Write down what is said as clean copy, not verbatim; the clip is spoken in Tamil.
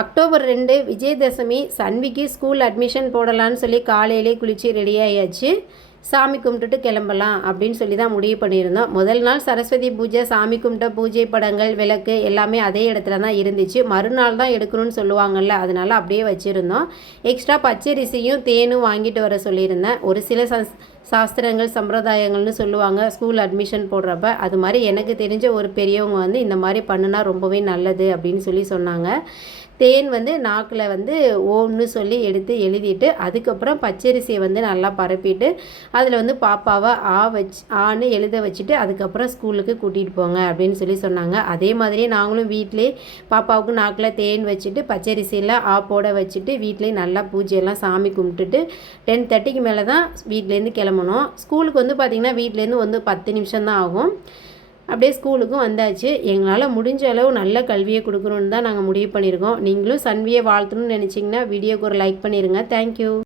அக்டோபர் 2 விஜயதசமி. சன்விக்கு ஸ்கூல் அட்மிஷன் போடலான்னு சொல்லி காலையிலே குளித்து ரெடி ஆயாச்சு. சாமி கும்பிட்டுட்டு கிளம்பலாம் அப்படின்னு சொல்லி தான் முடிவு பண்ணியிருந்தோம். முதல் நாள் சரஸ்வதி பூஜை, சாமி கும்பிட்ட பூஜை படங்கள், விளக்கு எல்லாமே அதே இடத்துல தான் இருந்துச்சு. மறுநாள் தான் எடுக்கணும்னு சொல்லுவாங்கள்ல, அதனால அப்படியே வச்சுருந்தோம். எக்ஸ்ட்ரா பச்சரிசியும் தேனும் வாங்கிட்டு வர சொல்லியிருந்தேன். ஒரு சில சாஸ்திரங்கள் சம்பிரதாயங்கள்னு சொல்லுவாங்க ஸ்கூல் அட்மிஷன் போடுறப்ப. அது மாதிரி எனக்கு தெரிஞ்ச ஒரு பெரியவங்க வந்து இந்த மாதிரி பண்ணுனா ரொம்பவே நல்லது அப்படின்னு சொல்லி சொன்னாங்க. தேன் வந்து நாக்கில் வந்து ஓன்னு சொல்லி எடுத்து எழுதிட்டு அதுக்கப்புறம் பச்சரிசியை வந்து நல்லா பரப்பிட்டு அதில் வந்து பாப்பாவை ஆன்னு எழுத வச்சுட்டு அதுக்கப்புறம் ஸ்கூலுக்கு கூட்டிகிட்டு போங்க அப்படின்னு சொல்லி சொன்னாங்க. அதே மாதிரியே நாங்களும் வீட்டிலே பாப்பாவுக்கு நாக்கில் தேன் வச்சுட்டு பச்சரிசியில் போட வச்சுட்டு வீட்டிலே நல்லா பூஜையெல்லாம் சாமி கும்பிட்டுட்டு 10:30க்கு மேலே தான் வீட்டிலேருந்து கிளம்பணும். ஸ்கூலுக்கு வந்து பார்த்திங்கன்னா வீட்டிலேருந்து வந்து 10 நிமிஷம் தான் ஆகும். அப்படியே ஸ்கூலுக்கும் வந்தாச்சு. எங்களால் முடிஞ்ச அளவு நல்ல கல்வியை கொடுக்கணுன்னு தான் நாங்கள் முடிவு பண்ணியிருக்கோம். நீங்களும் சன்வியை வாழ்த்தணும்னு நினச்சிங்கன்னா வீடியோக்கு ஒரு லைக் பண்ணிடுங்க. தேங்க்யூ.